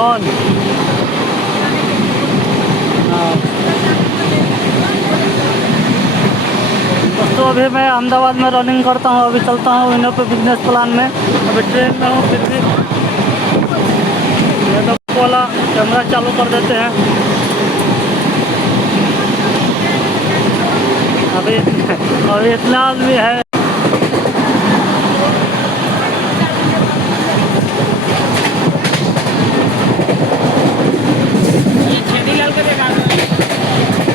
कौन? हाँ। दोस्तों अभी मैं अहमदाबाद में रनिंग करता हूँ, अभी चलता हूँ इन्हों पे बिजनेस प्लान में। अभी ट्रेन में हूँ, फिर भी ये तो बोला कैमरा चालू कर देते हैं। अभी अभी इतना आदमी है।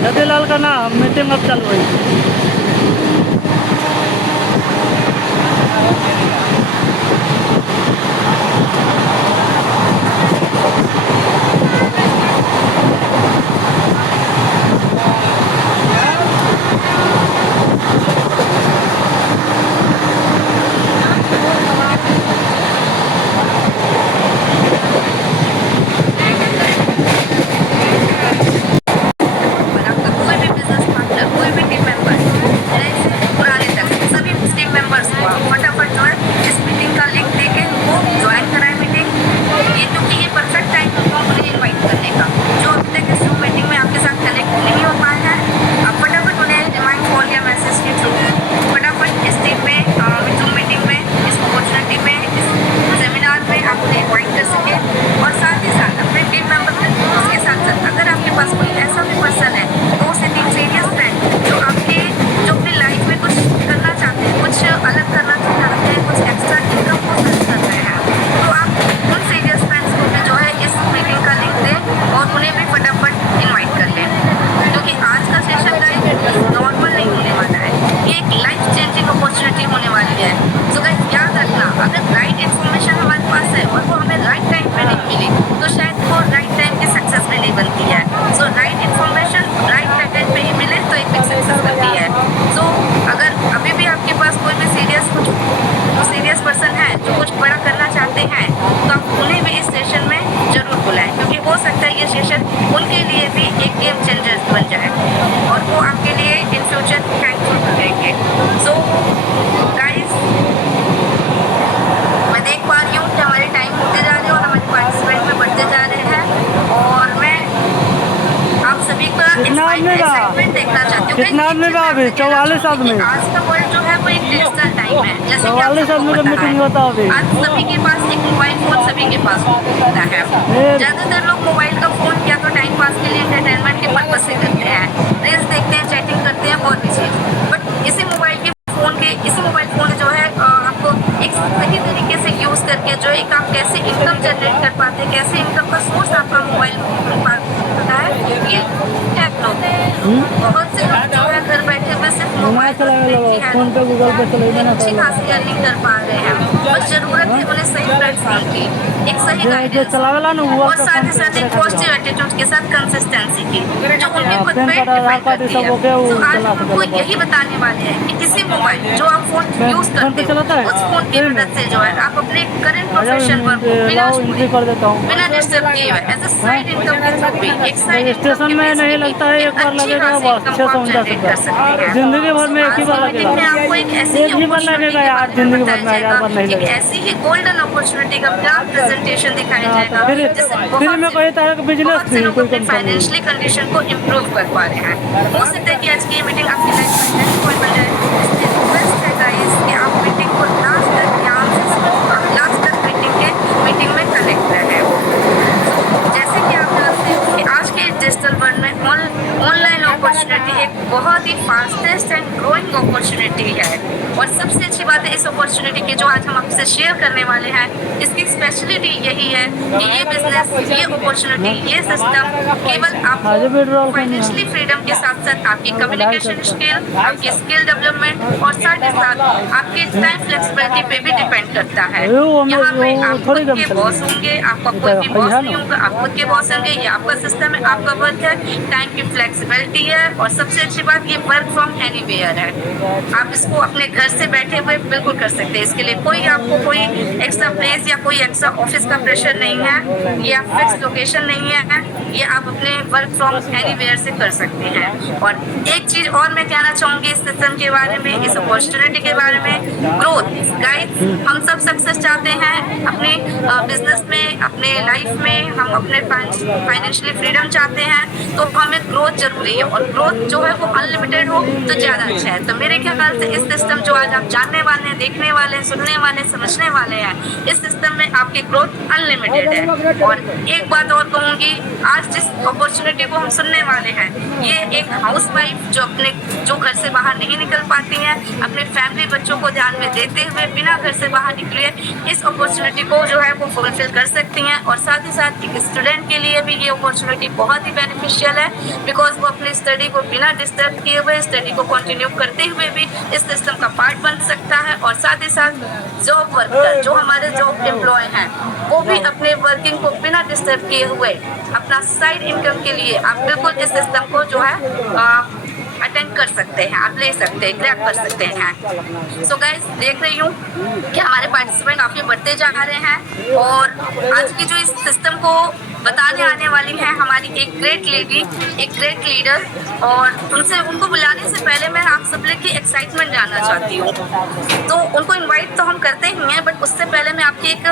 छेदीलाल का ना मीटिंग अब चालू हुई। कितना आदमी का अभी 44 आदमी। आज का वर्ल्ड जो है वो एक डिजिटल टाइम है, जैसे कि 44 आदमी का मीटिंग होता है अभी। आज सभी के पास एक मोबाइल फोन सभी के पास होता है। ज्यादातर लोग मोबाइल का फोन या तो टाइम पास के लिए एंटरटेनमेंट के पर्पज से करते हैं, रील्स देखते हैं, चैटिंग करते हैं और भी चीज। बट इसी मोबाइल फोन जो है आपको एक सही तरीके से यूज करके जो एक आप कैसे इनकम जनरेट कर पाते हैं, कैसे इनकम का सोर्स आपका मोबाइल पता है, ये लोग बहुत से लोग जो है घर बैठे हुए सिर्फ मोबाइल फोन पे गूगल पे अच्छी खासी अर्निंग कर पा रहे हैं। बस जरूरत है उन्हें सही प्लेटफॉर्म की, एक सही गाइडेंस और साथ ही साथ एक पॉजिटिव एटीट्यूड के साथ कंसिस्टेंसी की जो उनके खुद पे डिपेंड करती है। तो आज हम आपको यही बताने वाले हैं कि किसी मोबाइल जो आप फोन यूज करते हो उस फोन की मदद से जो है आप अपने करंट प्रोफेशन वर्क बिना डिस्टर्ब किए हुए एज अ साइड इनकम के थ्रू भी एक साइड स्टेशन में नहीं लगता है, एक बार लगेगा बस 649 रुपये। जिंदगी भर में एक ही बार लगेगा, आपको एक ऐसी एक ही बार लगेगा यार, जिंदगी भर में 1000 बार नहीं लगेगा। ऐसी ही गोल्डन अपॉर्चुनिटी का क्या प्रेजेंटेशन दिखाया जाएगा जिससे फिर में कोई तरह का बिजनेस बहुत से लोग अपने फाइनेंशियली कंडीशन को इम्प्रूव कर पा रहे हैं। हो सकता है कि आज की ये मीटिंग आपकी लाइफ में हेल्पफुल बन जाए। इसलिए रिक्वेस्ट है गाइस कि आप मीटिंग को लास्ट तक ध्यान से सुनें, लास्ट तक मीटिंग में कनेक्ट रहे। जैसे कि आप जानते हो कि आज के डिजिटल वर्ल्ड में ऑनलाइन अपॉर्चुनिटी एक बहुत ही फास्टेस्ट एंड ग्रोइंग अपॉर्चुनिटी है। और सबसे अच्छी बात है इस अपॉर्चुनिटी की जो आज हम आपसे शेयर करने वाले हैं, इसकी स्पेशलिटी यही है कि ये बिजनेस, ये अपॉर्चुनिटी, ये सिस्टम केवल आपको फाइनेंशियली फ्रीडम के साथ साथ आपकी कम्युनिकेशन स्किल, आपकी स्किल डेवलपमेंट और साथ ही साथ आपके टाइम फ्लेक्सिबिलिटी पे भी डिपेंड करता है। यहाँ पे आप खुद के बॉस होंगे, आपका कोई भी बॉस नहीं होगा, आप खुद के बॉस होंगे। ये आपका सिस्टम है, आपका वर्क है, टाइम की फ्लेक्सिबिलिटी है और सबसे अच्छी बात ये वर्क फ्रॉम एनीवेयर है। आप इसको अपने घर से बैठे हुए बिल्कुल कर सकते हैं। इसके लिए कोई आपको कोई एक्स्ट्रा प्लेस या कोई एक्स्ट्रा ऑफिस का प्रेशर नहीं है, या फिक्स लोकेशन नहीं है, ये आप अपने वर्क फ्रॉम एनीवेयर से कर सकते हैं। और एक चीज और मैं कहना चाहूंगी इस सिस्टम के बारे में, इस अपॉर्चुनिटी के बारे में, ग्रोथ। गाइस, हम सब सक्सेस चाहते हैं अपने बिजनेस में, अपने लाइफ में, हम अपने फाइनेंशियली फ्रीडम चाहते हैं, तो हमें ग्रोथ जरूरी है। और ग्रोथ जो है वो अनलिमिटेड हो तो ज्यादा अच्छा है। तो मेरे ख्याल से इस सिस्टम जो आज आप जानने वाले हैं, देखने वाले, सुनने वाले, समझने वाले हैं, इस सिस्टम में आपकी ग्रोथ अनलिमिटेड है। और एक बात और कहूंगी, आज जिस अपॉर्चुनिटी को हम सुनने वाले हैं, ये एक हाउस वाइफ जो घर से बाहर नहीं निकल पाती है, अपने फैमिली बच्चों को ध्यान में देते हुए बिना घर से बाहर निकले इस अपॉर्चुनिटी को जो है वो फुलफिल कर सकती हैं। और साथ ही साथ एक स्टूडेंट के लिए भी ये अपॉर्चुनिटी बहुत ही बेनिफिशियल है, बिकॉज वो अपनी स्टडी को बिना डिस्टर्ब किए हुए स्टडी को कंटिन्यू करते हुए भी इस सिस्टम का पार्ट बन सकता है। और साथ ही साथ जॉब वर्कर, जो हमारे जॉब एम्प्लॉय हैं, वो भी अपने वर्किंग को बिना डिस्टर्ब किए हुए अपना साइड इनकम के लिए आप बिल्कुल इस सिस्टम को जो है अटेंड कर सकते हैं, आप ले सकते हैं, ग्रैब कर सकते हैं। सो गाइस, देख रही हूँ कि हमारे पार्टिसिपेंट काफी बढ़ते जा रहे हैं। और आज की जो इस सिस्टम को बताने आने वाली है हमारी एक ग्रेट लेडी, एक ग्रेट लीडर, और उनको बुलाने से पहले मैं आप सब लोग की एक्साइटमेंट जानना चाहती हूँ। तो उनको इनवाइट तो हम करते ही हैं, बट उससे पहले मैं आपकी एक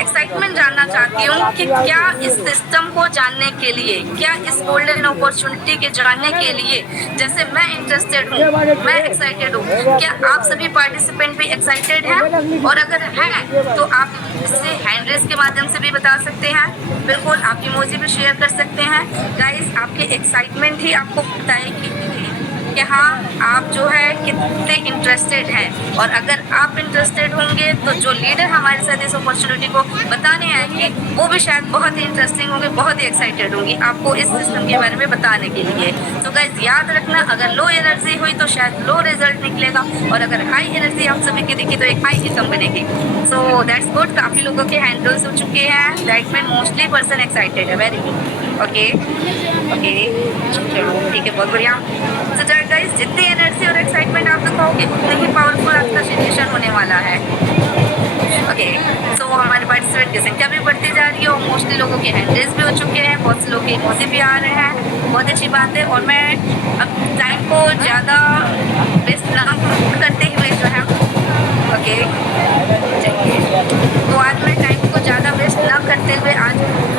एक्साइटमेंट जानना चाहती हूँ कि क्या इस सिस्टम को जानने के लिए, क्या इस गोल्डन अपॉर्चुनिटी के जानने के लिए, जैसे मैं इंटरेस्टेड हूँ, मैं एक्साइटेड हूँ, क्या आप सभी पार्टिसिपेंट भी एक्साइटेड हैं? और अगर हैं तो आप इसे हैंड रेस के माध्यम से भी बता सकते हैं, बिल्कुल आप इमोजी भी शेयर कर सकते हैं। गाइस, आपके एक्साइटमेंट ही आपको बताएगी कि हाँ, आप जो है कितने इंटरेस्टेड हैं। और अगर आप इंटरेस्टेड होंगे तो जो लीडर हमारे साथ इस अपॉर्चुनिटी को बताने आएंगे वो भी शायद बहुत ही इंटरेस्टिंग होंगे, बहुत ही एक्साइटेड होंगी आपको इस सिस्टम के बारे में बताने के लिए। तो गाइस, याद रखना, अगर लो एनर्जी हुई तो शायद लो रिजल्ट निकलेगा, और अगर हाई एनर्जी आप सभी की दिखी तो एक हाई इनकम बनेगी। So that's good. काफ़ी लोगों के हैंडल्स हो चुके हैं, that mean mostly person excited है। Very good. ओके, चलो ठीक है, बहुत बढ़िया। तो गाइस, जितनी एनर्जी और एक्साइटमेंट आप दिखाओगे उतनी ही पावरफुल आपका सिचुएशन होने वाला है। ओके, सो हमारे पार्टिसिपेंट की संख्या भी बढ़ती जा रही है और मोस्टली लोगों के हैंडल्स भी हो चुके हैं, बहुत से लोग के इमोजी भी आ रहे हैं, बहुत अच्छी बात है। और मैं अब टाइम को ज़्यादा वेस्ट ना करते हुए जो है, ओके चलिए, तो आज मैं टाइम को ज़्यादा वेस्ट ना करते हुए आज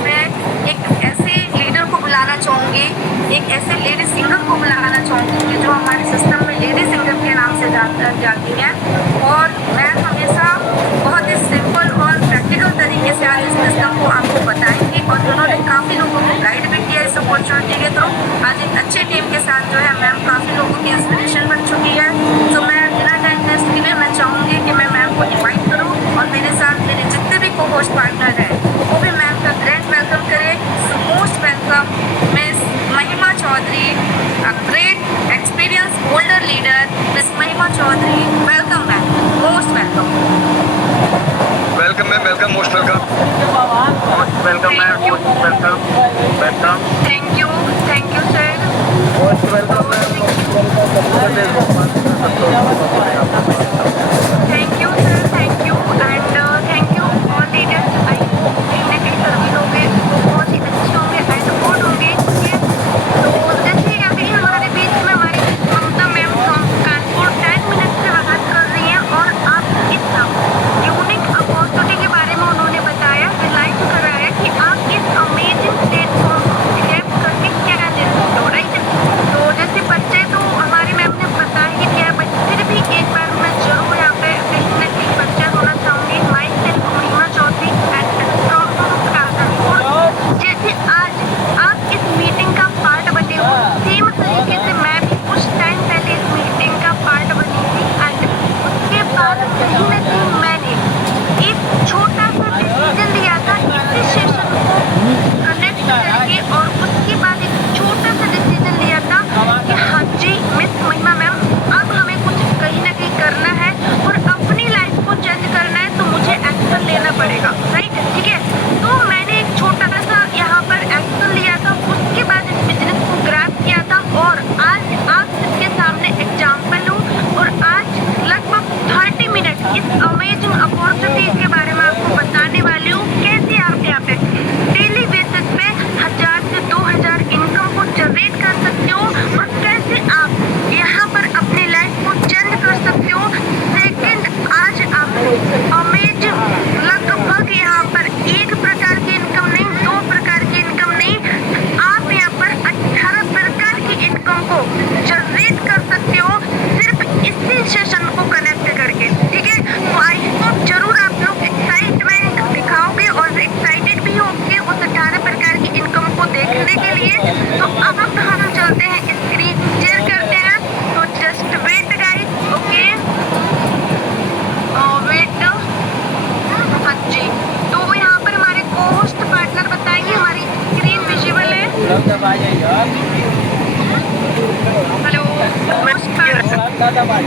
मैं एक ऐसे लीडर को बुलाना चाहूँगी, एक ऐसे लेडी सिंगर को बुलाना चाहूँगी जो हमारे सिस्टम में लेडी सिंगर के नाम से जाती हैं। और मैं हमेशा बहुत ही सिंपल और प्रैक्टिकल तरीके से आज इस सिस्टम को आपको बताएंगी, और उन्होंने काफ़ी लोगों को गाइड भी किया इस अपॉर्चुनिटी के थ्रू। आज एक अच्छी टीम के साथ जो है मैम काफ़ी लोगों की इंस्पिरेशन बन चुकी है। तो मैं बिना टाइम वेस्ट किए मैं चाहूँगी कि मैं मैम को इन्वाइट करूँ और मेरे साथ मेरे जितने भी को होस्ट पार्टनर हैं वो भी मैम का ग्रैंड वेलकम करें। So most welcome miss Mahima Chaudhary, a great experience holder leader miss Mahima Chaudhary. Welcome ma'am, most welcome. Welcome ma'am, welcome, most welcome, most welcome ma'am, most welcome, welcome, thank you sir, most welcome ma'am, thank you sir, thank you and thank you all leaders. I hope कहीं ना कहीं सभी लोग बहुत ही अच्छे होंगे and support होंगे। तो जैसे अभी हमारे बीच में हमारी ममता मैम फ्रॉम कानपुर 10 मिनट से बात कर रही हैं, और आप इस यूनिक अपॉर्चुनिटी के बारे में उन्होंने बताया, रियलाइज कराया कि आप इस अमेजिंग प्लेटफॉर्म को ग्रैब करके क्या कर सकते हो, राइट। तो जैसे बच्चे तो हमारी मैम ने बता ही दिया, बट फिर भी एक बार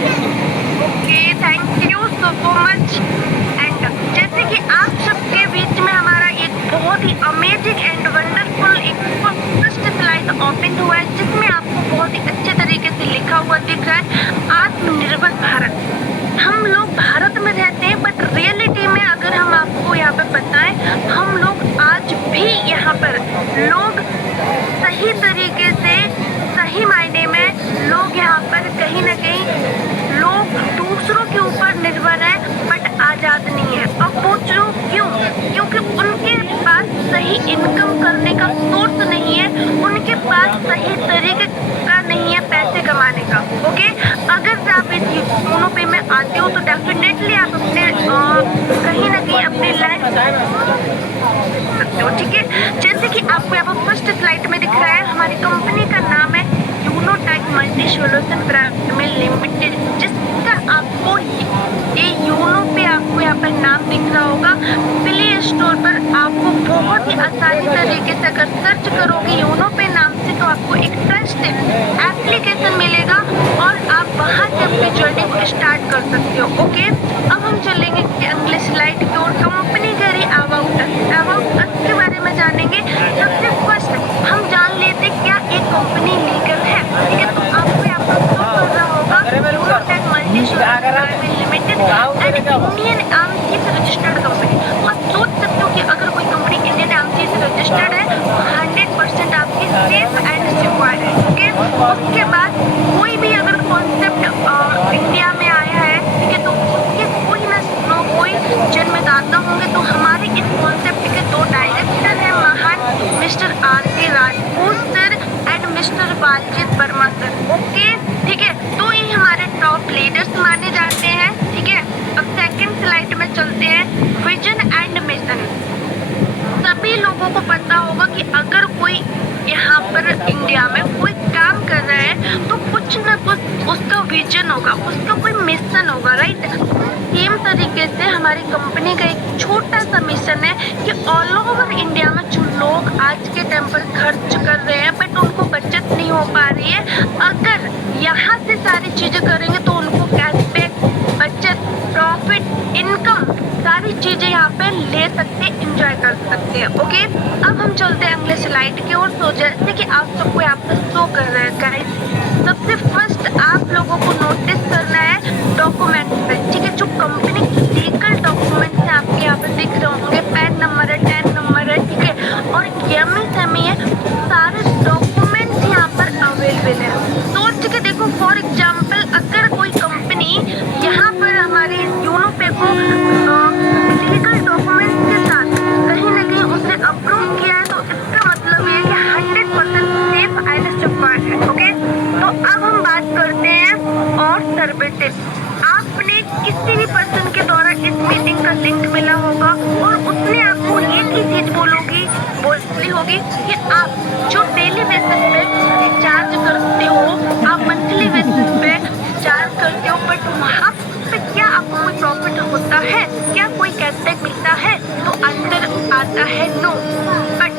okay, thank you so much. And जैसे कि आप सबके बीच में हमारा एक बहुत ही अमेजिंग एंड वंडरफुल एक फर्स्ट स्लाइड ओपन हुआ है, जिसमें आपको बहुत ही अच्छे तरीके से लिखा हुआ दिख रहा है आत्मनिर्भर भारत। हम लोग भारत में रहते हैं, बट रियलिटी में अगर हम आपको यहाँ पे बताएं, हम लोग आज भी यहाँ पर लोग सही तरीके से, सही मायने में लोग यहाँ पर कहीं ना कहीं लोग दूसरों के ऊपर निर्भर है, बट आजाद नहीं है। अब पूछो क्यों? क्योंकि उनके पास सही इनकम करने का सोर्स नहीं है, उनके पास सही तरीके का नहीं है पैसे कमाने का। ओके, अगर आप इस योनो पे में आते हो तो डेफिनेटली आप अपने कहीं ना कहीं अपनी लाइफ सकते हो। ठीक है, जैसे कि आपको यहाँ पर फर्स्ट स्लाइड में दिख रहा है, हमारी कंपनी का नाम है Uno tech multi solution private limited, जिसका आपको ये यूनो पे आपको यहाँ पर नाम दिख रहा होगा। प्ले स्टोर पर आपको बहुत ही आसानी तरीके से अगर सर्च करोगे यूनो पे नाम से, तो आपको एक ट्रस्टेड एप्लीकेशन मिलेगा और आप वहाँ से अपनी जर्नी को स्टार्ट कर सकते हो। ओके, अब हम चलेंगे कि अगले स्लाइड की ओर। कंपनी करी अबाउट अस के बारे में जानेंगे। सबसे फर्स्ट हम जान लेते क्या एक कंपनी लीगल है। ठीक है, तो आपको यहाँ पर शो कर रहा होगा Uno tech multi solution private limited and Indian arms से रजिस्टर्ड कंपनी। और सोच सकते हो कि अगर कोई कंपनी इंडियन आर्म्स से रजिस्टर्ड है तो 100% आपकी सेफ एंड सिक्योर है। ओके, उसके बाद कोई भी अगर कॉन्सेप्ट इंडिया में आया है, ठीक है, तो उसके कोई ना कोई जन्मदाता होंगे। तो हमारे इस कॉन्सेप्ट के दो डायरेक्टर हैं, महान mister R.K. Rajput sir and mister Baljeet Verma sir. Okay, ठीक है, तो ये हमारे टॉप लीडर्स माने जाते हैं। ठीक है, अब सेकंड स्लाइड में चलते हैं, विजन एंड मिशन। सभी लोगों को पता होगा कि अगर कोई यहाँ पर इंडिया में कोई काम कर रहा है तो कुछ ना कुछ उसका विजन होगा, उसका कोई मिशन होगा, राइट। सेम तरीके से हमारी कंपनी का एक छोटा सा मिशन है कि ऑल ओवर इंडिया में जो लोग आज के टाइम पर खर्च कर रहे हैं बट उनको बचत नहीं हो पा रही है, अगर यहाँ से सारी चीजें करेंगे तो उनको कैशबैक, बचत, प्रॉफिट, इनकम सारी चीजें यहाँ पे ले सकते, एंजॉय कर सकते हैं। ओके, अब हम चलते हैं अगले स्लाइड की ओर। तो जैसे कि आप सबको यहाँ पे शो कर रहे हैं गाइस, सबसे फर्स्ट आप लोगों को नोटिस करना है डॉक्यूमेंट्स पे। ठीक है, जो कंपनी की लीगल डॉक्यूमेंट्स हैं आपके यहाँ पे दिख रहे होंगे, पैन नंबर है, 10 नंबर है, ठीक है, और यमी है, सारे डॉक्यूमेंट्स यहाँ पर अवेलेबल है। सोच के देखो, फॉर एग्जाम्पल अगर कोई कंपनी यहाँ पर हमारी यूनो पे को लीगल डॉक्यूमेंट्स के साथ कहीं ना कहीं उसने अप्रूव किया है, तो इसका मतलब ये कि 100% सेफ एंड सिक्योर है। ओके, तो अब हम बात करते हैं और सर्विसेज। आपने किसी भी पर्सन के द्वारा इस मीटिंग का लिंक मिला होगा और उसने आपको एक ही चीज बोली होगी कि आप जो डेली बेसिस पे रिचार्ज करते हो, आप मंथली बेसिस पे चार्ज करते हो, बट वहाँ पे क्या आपको कोई प्रॉफिट होता है, क्या कोई कैशबैक मिलता है? तो आंसर आता है नो। बट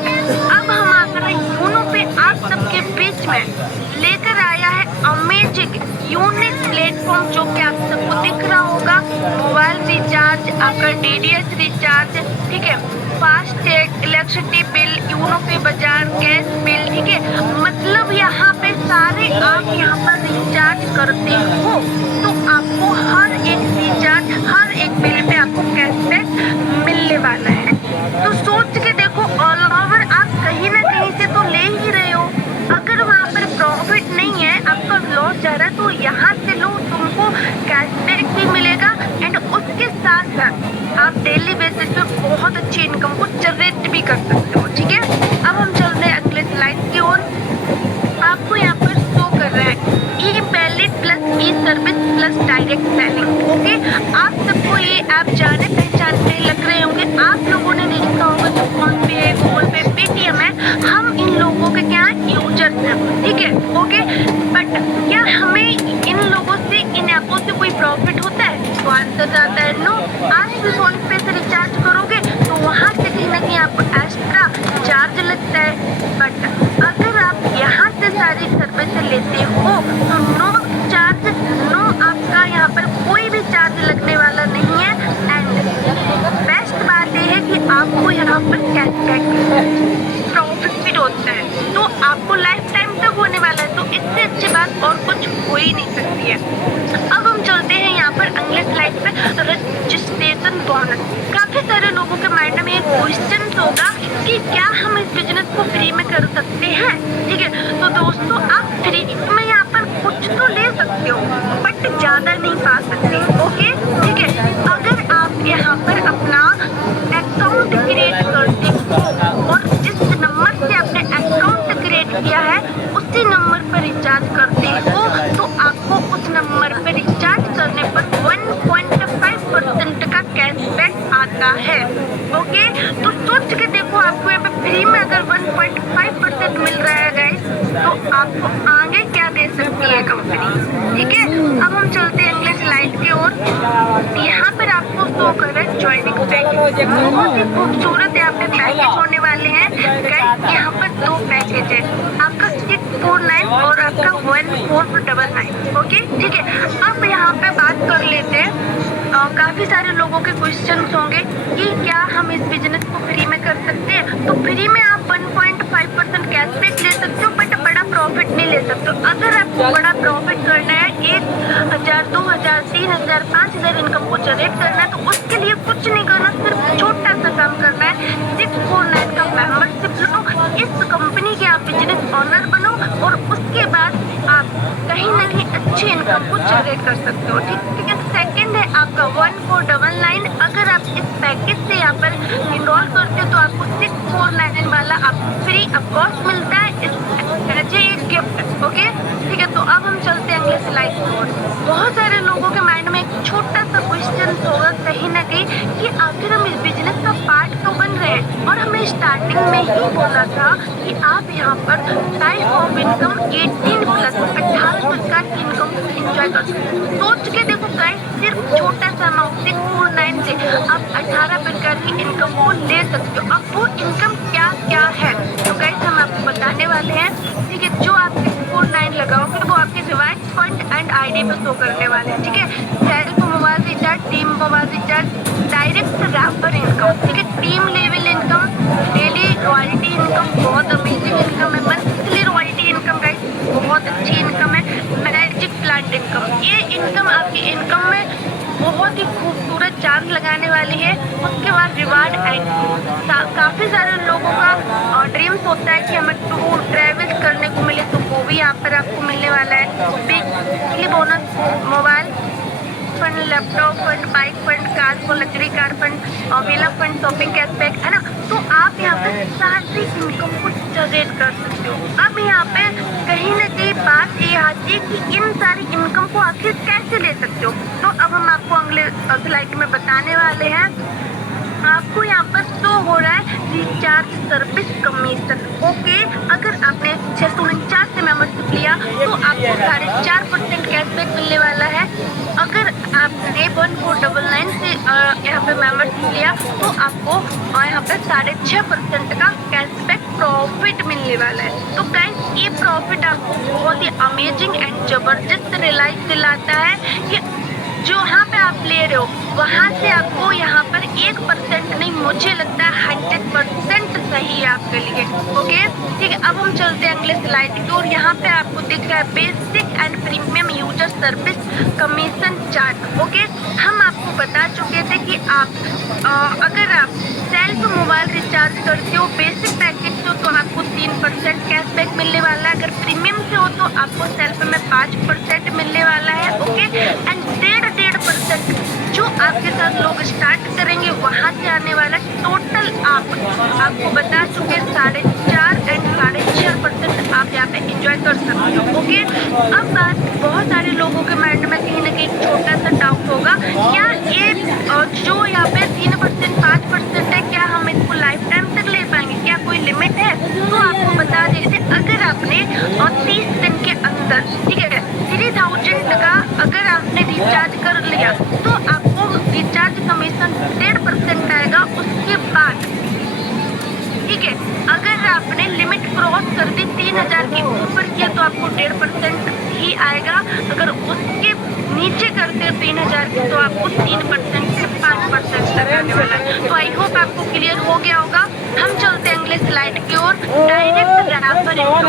अब हमारा यूनो पे आप सबके बीच में लेकर आया है अमेजिंग यूनिक प्लेटफॉर्म, जो कि आप सबको दिख रहा होगा। मोबाइल रिचार्ज, आपका DDS रिचार्ज, ठीक है, फास्टैग, इलेक्ट्रिसिटी बिल, यूनो पे बाजार, गैस बिल, ठीक है, मतलब यहाँ पे सारे आप यहाँ पर रिचार्ज करते हो तो आपको हर एक रिचार्ज, हर एक बिल पे आपको कैशबैक मिलने वाला है। तो सोच के देखो, ऑल ओवर आप कहीं ना कहीं से तो ले ही रहे हो। अगर वहाँ पर प्रॉफिट नहीं है, आपका लॉस जा रहा है, तो यहाँ से लो, तुमको कैशबैक भी मिलेगा एंड उसके साथ साथ आप डेली बेसिस पे बहुत अच्छी इनकम को जनरेट भी कर सकते हो। ठीक है, अब हम चलते हैं अगले स्लाइड की ओर। आपको यहाँ पर शो कर रहा है E valid plus E service plus direct selling. Okay, आप सबको ये ऐप जाने पहचानने लग रहे होंगे। आप लोगों ने देखा होगा जो फोन पे, गूगल पे, पेटीएम है, हम इन लोगों के क्या यूजर्स हैं। ठीक है, ओके, बट क्या हमें इन लोगों से, इन ऐपों से कोई प्रॉफिट होता है? तो आंसर आता है नो। आज भी फोन पे से रिचार्ज करोगे तो वहाँ से कहीं ना कहीं आपको एक्स्ट्रा चार्ज लगता है, बट अगर आप यहाँ से सारी सर्विस लेते हो तो नो चार्ज, नो आपका और कुछ हो ही नहीं सकती है। अब हम चलते हैं यहाँ पर अगले स्लाइड पे, रजिस्ट्रेशन बोनस। काफी सारे लोगों के माइंड में एक क्वेश्चन होगा कि क्या हम इस बिजनेस को फ्री में कर सकते हैं। ठीक है, तो दोस्तों आप फ्री में यहाँ पर कुछ तो ले सकते हो बट ज्यादा नहीं पा सकते। ओके, ठीक है, अगर आप यहाँ पर अपना अकाउंट क्रिएट करते हो और जिस नंबर से आपने अकाउंट क्रिएट किया है उसी नंबर पर रिचार्ज करते हो तो आपको उस नंबर पर रिचार्ज करने पर 1.5% का कैशबैक आता है। ओके, तो सोच के देखो, आपको यहाँ पे फ्री में अगर 1.5% मिल रहा है गाइस, तो आपको आगे क्या दे सकती है कंपनी। ठीक है, अब हम चलते हैं अगले स्लाइड की ओर। यहाँ पर आपको शो कर रहा है ज्वाइनिंग पैकेज, बहुत ही खूबसूरत यहाँ पे पैकेज होने वाले हैं गाइस। यहाँ पर 2 पैकेज है, आपका 649 और आपका 1499। ओके, ठीक है, अब यहाँ पे बात कर लेते हैं। काफी सारे लोगों के क्वेश्चंस होंगे कि क्या हम इस बिजनेस को फ्री में कर सकते हैं। तो फ्री में आप 1.5% कैशबैक ले सकते हो बट बड़ा प्रॉफिट नहीं ले सकते हो। अगर आपको बड़ा प्रॉफिट करना है, 1000, 2000, 3000, 5000 इनकम को जनरेट करना है, तो उसके लिए कुछ नहीं करना, सिर्फ छोटा सा काम करना है। 649 का मेंबरशिप लो, इस कंपनी के आप बिजनेस ऑनर बनो और उसके बाद आप कहीं ना कहीं अच्छी इनकम को जनरेट कर सकते हो। ठीक है, सेकंड है आपका 1499। अगर आप इस पैकेज से यहाँ पर इनरोल करते हो तो आपको 649 वाला आप फ्री ऑफ कॉस्ट मिलता है, इस एक गिफ्ट। ओके, ठीक है, तो अब हम चलते हैं अगले स्लाइड पर। बहुत सारे लोगों के माइंड में एक छोटा सा क्वेश्चन होगा कहीं ना कहीं कि आखिर हम इस बिजनेस का पार्ट तो बन रहे हैं और हमें स्टार्टिंग में ही बोला था कि आप यहाँ पर टाइप ऑफ इनकम 18+ की इनकम एंजॉय कर सकते हो। सोच के देखो गाइस, सिर्फ छोटा सा अमाउंट 649 से आप 18 प्रकार की इनकम को ले सकते हो। अब वो इनकम क्या क्या है तो गाइस हम आपको बताने वाले हैं। ठीक है, जो आप 649 लगाओगे वो आपके डिवाइस फंड एंड आईडी पे शो करने वाले हैं। ठीक है, self mobile recharge, team mobile recharge, direct wrapper income, ठीक है, team level income, daily royalty income, बहुत अमेजिंग इनकम है, मंथली रॉयल्टी इनकम गाइस बहुत अच्छी इनकम है, मैजिक प्लांट इनकम। ये इनकम आपकी इनकम में बहुत ही खूबसूरत चांद लगाने वाली है। उसके बाद रिवार्ड एंड काफी सारे लोगों का ड्रीम्स होता है कि हमें टूर ट्रैवल करने को मिले, तो वो भी यहाँ पर आपको मिलने वाला है। बिजली bonus, mobile fund, laptop fund, bike fund, car को luxury car fund, villa fund, shopping cashback, है ना। तो आप यहाँ पे सारी इनकम को जनरेट कर सकते हो। अब यहाँ पे कहीं ना कहीं बात ये आती है कि इन सारी इनकम को आखिर कैसे ले सकते हो। तो अब हम आपको अगले स्लाइड में बताने वाले हैं। आपको यहाँ पर शो हो रहा है रिचार्ज सर्विस कमीशन। ओके, अगर आपने 649 से मेंबरशिप लिया तो आपको 4.5% कैशबैक मिलने वाला है। अगर आपने 1499 से यहाँ पे मेंबरशिप लिया तो आपको यहाँ पे 6.5% का कैशबैक प्रॉफिट मिलने वाला है। तो गाइस, ये प्रॉफिट आपको बहुत ही अमेजिंग एंड जबरदस्त रियलाइज दिलाता है कि जो यहाँ पे आप ले रहे हो वहाँ से आपको यहाँ पर 1% नहीं, मुझे लगता है 100% सही है आपके लिए। ओके, ठीक है, अब हम चलते हैं अगले स्लाइड की ओर। यहाँ पे आपको दिख रहा है basic and premium user service commission chart. Okay, हम आपको बता चुके थे कि आप अगर आप सेल्फ मोबाइल रिचार्ज करते हो बेसिक पैकेज से तो आपको 3% कैशबैक मिलने वाला है। अगर प्रीमियम से हो तो आपको सेल्फ में 5% मिलने वाला है। ओके, एंड 1.5% जो आपके साथ लोग स्टार्ट करेंगे वहाँ से आने वाला टोटल आपको बता चुके 4.5 एंड 6.5% आप यहाँ पे एंजॉय कर सकते हो। ओके, अब बात बहुत सारे लोगों के माइंड में कहीं ना कहीं छोटा सा डाउट होगा, क्या ये जो यहाँ पे 3% 5% है, क्या हम इसको लाइफ टाइम तक ले पाएंगे, क्या कोई लिमिट है। तो आपको बता देते, अगर आपने 30 दिन के अंदर, ठीक है, 3000 का अगर आपने रिचार्ज कर लिया तो आपको रिचार्ज कमीशन 1.5% आएगा। उसके बाद ठीक है, अगर आपने लिमिट क्रॉस कर दी 3000 के ऊपर किया तो आपको 1.5% ही आएगा। अगर उसके नीचे करते हो 3000 की तो आपको 3% से 5% तक आने वाला है। तो आई होप आपको क्लियर हो गया होगा। हम चलते हैं अगले स्लाइड की ओर। Direct wrapper income.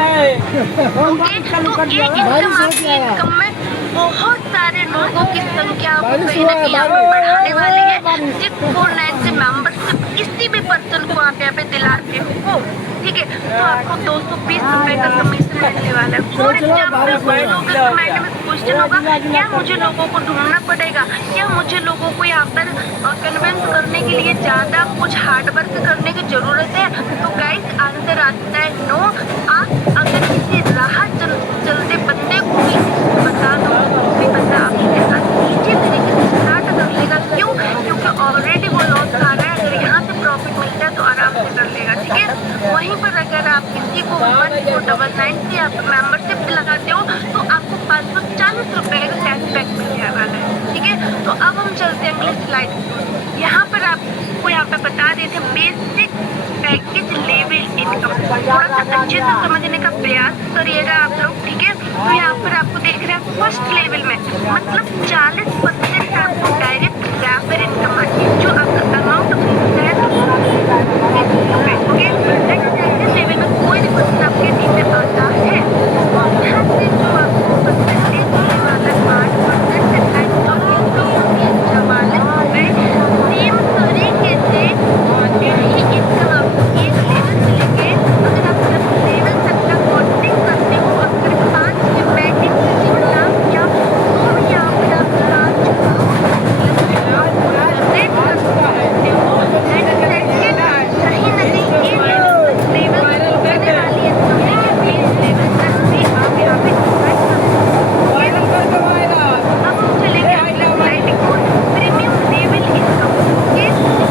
ओके, तो ये इनकम आपकी इनकम में बहुत सारे लोगों की संख्या को कहीं ना कहीं आपको बढ़ाने वाली है। 649 से मेंबरशिप किसी भी पर्सन को आप यहाँ पे दिलाते हो, ठीक है, तो आपको 220 रुपए का कमीशन मिलने वाला है। फॉर एग्जाम्पल कुछ लोगों के माइंड में क्वेश्चन होगा, क्या मुझे लोगों को ढूंढना पड़ेगा, क्या मुझे लोगों को यहाँ पर कन्विंस करने के लिए ज्यादा कुछ हार्ड वर्क करने की जरूरत है? तो गाइस आंसर आता है नो। आप अगर किसी राह चलते बंदे को भी बता दो तो भी बंदा आपके साथ ईजी तरीके से स्टार्ट कर लेगा। क्यों? क्योंकि ऑलरेडी वो लॉस खा रहा है। अगर यहाँ से प्रॉफिट मिलता है तो आराम से कर लेगा, ठीक है। वहीं पर अगर आप किसी को 1499 से आप मेंबरशिप लगाते हो तो आपको 540 रुपए का कैशबैक मिलने वाला है, ठीक है। तो अब हम चलते हैं अगले स्लाइड। यहाँ पर आपको यहाँ पे बता देते हैं बेसिक पैकेज लेवल इनकम। थोड़ा सा अच्छे से समझने का प्रयास करिएगा आप लोग, ठीक है। तो यहाँ पर आपको देख रहे हैं फर्स्ट लेवल में मतलब 40% आपको डायरेक्ट रैपर इनकम आती है, जो आपका अमाउंट मिलता है ओके। सेकंड लेवल में कोई भी पर्सन आपके टीम में आता है यहाँ से जो आपको परसेंटेज मिलने वाला है 5% सेम तरीके से यही इनकम आपको एक लेवल से लेके अगर आप 10 लेवल तक का कॉन्टिंग करते हो, अगर 5 के बैटिंग या तो भी यहाँ पर आप जनरेट कर सकते हो। कहीं ना कहीं ये लेवल करने वाली है बेस लेवल तक भी आप यहाँ पे अब हम चलेंगे अगले स्लाइड को प्रीमियम लेवल इनकम। ये इनकम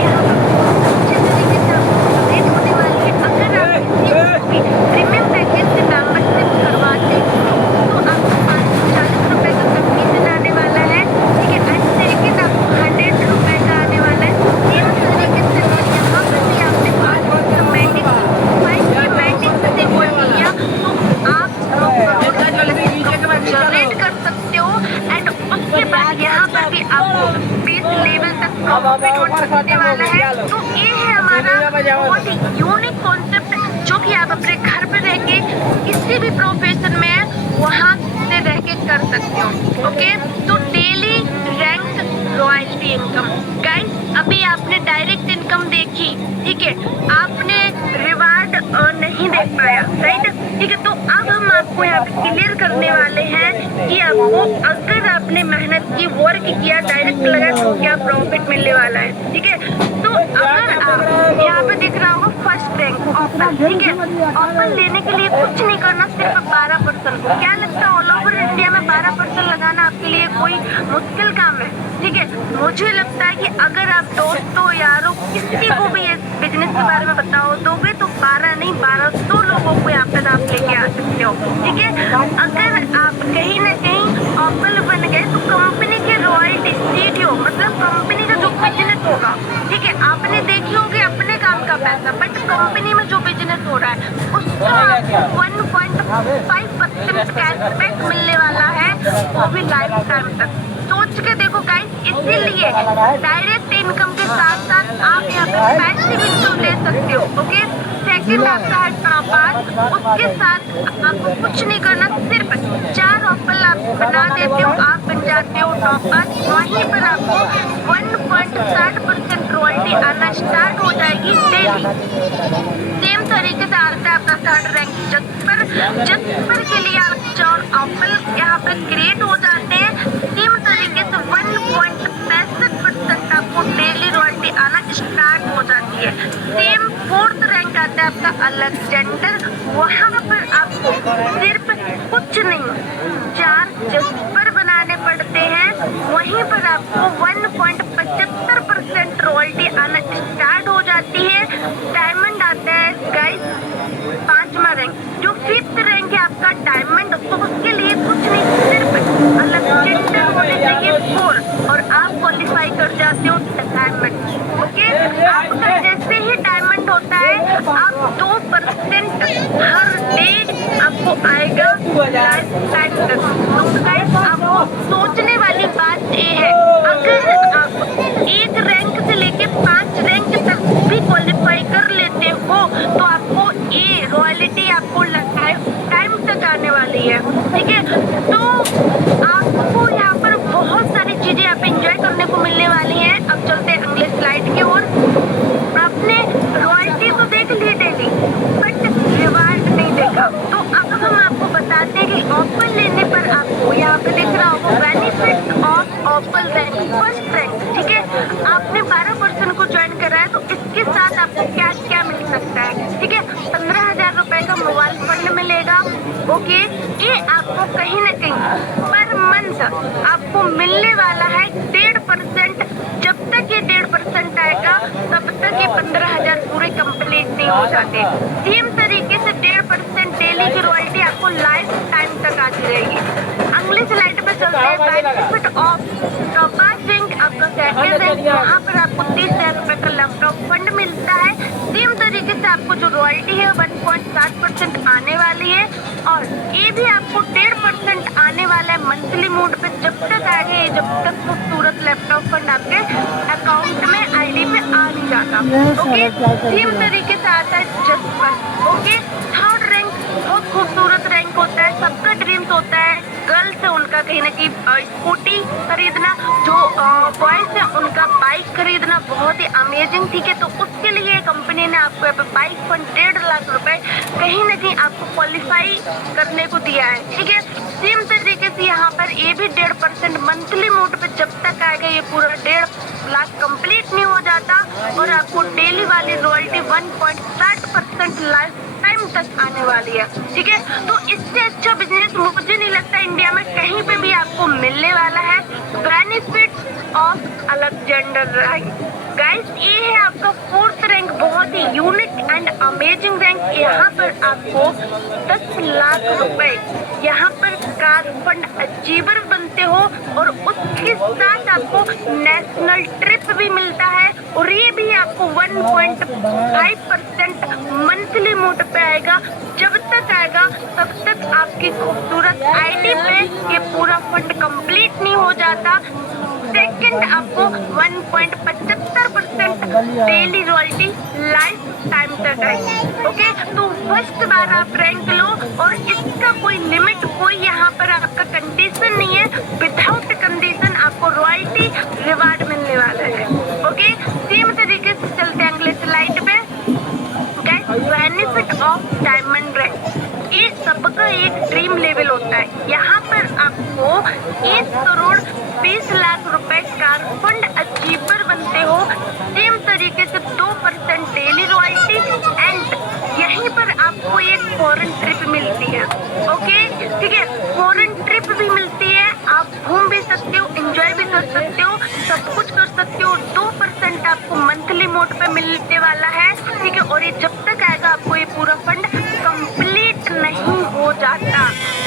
यहाँ अच्छे तरीके से आपको जनरेट होने वाली है। अगर आप किसी को भी प्रीमियम पैकेज से मेंबरशिप करवाते हो तो आपको 540 रुपए का कमीशन आने वाला है, ठीक है। इस तरीके से आपको 100 रुपए का आने वाला है। सेम तरीके से यहाँ पर भी आपने 5 मैटिंग से वो लिया तो आप जनरेट कर सकते हो। एंड उसके बाद यहाँ पर भी आपको 20 लेवल तक प्रॉफिट होने वाला है। तो ये है हमारा बहुत ही यूनिक कॉन्सेप्ट जो कि आप अपने घर पे रह के किसी भी प्रोफेशन में वहाँ से रह के कर सकते हो, ओके। तो daily rank royalty income guys, अभी आपने डायरेक्ट इनकम देखी, ठीक है, आपने रिवार्ड नहीं देख पाया, राइट, ठीक है। तो अब हम आपको यहाँ पे क्लियर करने वाले हैं कि आपको अगर आपने मेहनत की, वर्क किया, डायरेक्ट लगा तो क्या प्रॉफिट मिलने वाला है, ठीक है। तो अगर आप यहाँ पे दिख रहा होगा फर्स्ट रैंक ऑफर, ठीक है, ऑफर लेने के लिए कुछ नहीं करना, सिर्फ 12%। क्या लगता है ऑल ओवर इंडिया में 12% लगाना आपके लिए कोई मुश्किल काम है, ठीक है। मुझे लगता है कि अगर आप दोस्तों यारों किसी को भी इस बिजनेस के बारे में बताओ दोगे तो 12 नहीं 1200 लोगों को यहाँ पे आप लेके आ सकते हो, ठीक है। अगर आप कहीं ना कहीं ऑफर बन गए तो कंपनी के रॉयल्टी सीडीओ मतलब कंपनी का जो बिजनेस होगा, ठीक है, आपने देखी होगी अपने काम का पैसा, बट कंपनी में जो बिजनेस हो रहा है उसका 1.5% कैशबैक मिलने वाला है, वो भी लाइफ टाइम तक। सोच के देखो गाइस, इसीलिए डायरेक्ट इनकम के साथ साथ आप यहाँ पे पैसिव इनकम ले सकते हो, ओके। सेकंड आपका है टॉप, उसके साथ आपको कुछ नहीं करना, सिर्फ 4 ऑफर आप बना देते हो, आप बन जाते हो टॉप। वहीं पर आपको 1.60% रॉयल्टी आना स्टार्ट हो जाएगी डेली। सेम तरीके से आता है आपका थर्ड रैंक जस्पर के लिए आप 4 ऑफर यहाँ पर क्रिएट हो जाते हैं। सेम तरीके से 1.65% आपको डेली रॉयल्टी आना स्टार्ट हो जाती है। सेम फोर्थ रैंक आता है आपका अलेक्जेंडर, वहाँ पर आपको सिर्फ कुछ नहीं 4 जस्पर बनाने पड़ते हैं, वहीं पर आपको 1.75% रॉयल्टी आना स्टार्ट हो जाती है। डायमंड आता है गाइस 5वां रैंक, जो 5th रैंक है आपका डायमंड, तो उसके लिए कुछ नहीं, सिर्फ अलेक्जेंडर होने चाहिए 4 और आप क्वालिफाई कर जाते हो डायमंड, ओके। आपका जैसे ही डायमंड होता है आप 2% हर डे आपको आएगा लाइफ टाइम तक। तो guys benefit of opal rank first rank, ठीक है। आपने 12% को ज्वाइन करा है तो इसके साथ आपको क्या क्या मिल सकता है, ठीक है। 15,000 रुपए का मोबाइल फंड मिलेगा, ओके। ये आपको कहीं ना कहीं पर मंथ आपको मिलने वाला है 1.5%। जब तक ये 1.5% आएगा तब तक ये 15,000 पूरे कंप्लीट नहीं हो जाते। सेम तरीके से 1.5% डेली की रॉयल्टी आपको लाइफ टाइम तक आती रहेगी। अगली स्लाइड पे चलते हैं। बेनिफिट ऑफ टॉपाज रैंक आपका सेकंड रैंक, यहाँ पर आपको 30,000 रुपए का लैपटॉप फंड मिलता है। सेम तरीके से आपको जो रॉयल्टी है 1.7% आने वाली है और ये भी आपको 1.5% आने वाला है मंथली मोड पे जब तक आगे, जब तक खूबसूरत लैपटॉप फंड आपके अकाउंट में आईडी पे आ नहीं जाता, ओके। सेम तरीके से आता है जस्ट पर, ओके। थर्ड रैंक बहुत खूबसूरत रैंक होता है, सबका ड्रीम्स होता है। गर्ल्स है उनका कहीं ना कहीं स्कूटी खरीदना, जो बॉयज है उनका बाइक खरीदना, बहुत ही अमेजिंग, ठीक है। तो उसके लिए कंपनी ने आपको यहाँ पे बाइक फंड 1.5 लाख रुपए कहीं ना कहीं आपको क्वालिफाई करने को दिया है, ठीक है। सेम तरीके से यहाँ पर ये भी 1.5% मंथली मोड पे जब तक आएगा ये पूरा 1.5 लाख कंप्लीट नहीं हो जाता और आपको डेली वाली रॉयल्टी 1.7% लाइफ टाइम तक आने वाली है, ठीक है। तो इससे अच्छा बिजनेस मुझे नहीं लगता इंडिया में कहीं पे भी आपको मिलने वाला है। Benefit of Alexander rank guys, ये है आपका फोर्थ रैंक, बहुत ही यूनिक एंड अमेजिंग रैंक। यहाँ पर आपको 10 लाख रुपए यहाँ पर कार फंड अचीवर बनते हो और उसके साथ आपको नेशनल ट्रिप भी मिलता है और ये भी आपको 1.5% मंथली मोड पे आएगा। जब तक आएगा तब तक आपकी खूबसूरत आईडी पे ये पूरा फंड कंप्लीट नहीं हो जाता। सेकंड आपको 1.75% डेली रॉयल्टी लाइफ टाइम तक आएगी, ओके। तो फर्स्ट बार आप रैंक लो और इसका कोई लिमिट, कोई यहाँ पर आपका कंडीशन नहीं है। विदाउट कंडीशन आपको रॉयल्टी रिवार्ड मिलने वाला है, ओके। सेम तरीके से चलते हैं अगले स्लाइड पे। बेनिफिट ऑफ डायमंड रैंक, ये सबका एक ड्रीम लेवल होता है। यहाँ पर आपको 1,20,00,000 रुपए कार फंड अचीवर बनते हो। सेम तरीके से 2% डेली रॉयल्टी एंड यहीं पर आपको एक फॉरेन ट्रिप मिलती है, ओके, ठीक है। फॉरेन ट्रिप भी मिलती है, आप घूम भी सकते हो, एंजॉय भी कर सकते हो, सब कुछ कर सकते हो। 2% आपको मंथली मोड पे मिलने वाला है, ठीक है। और ये जब तक आएगा आपको ये पूरा फंड कंप्लीट नहीं हो जाता,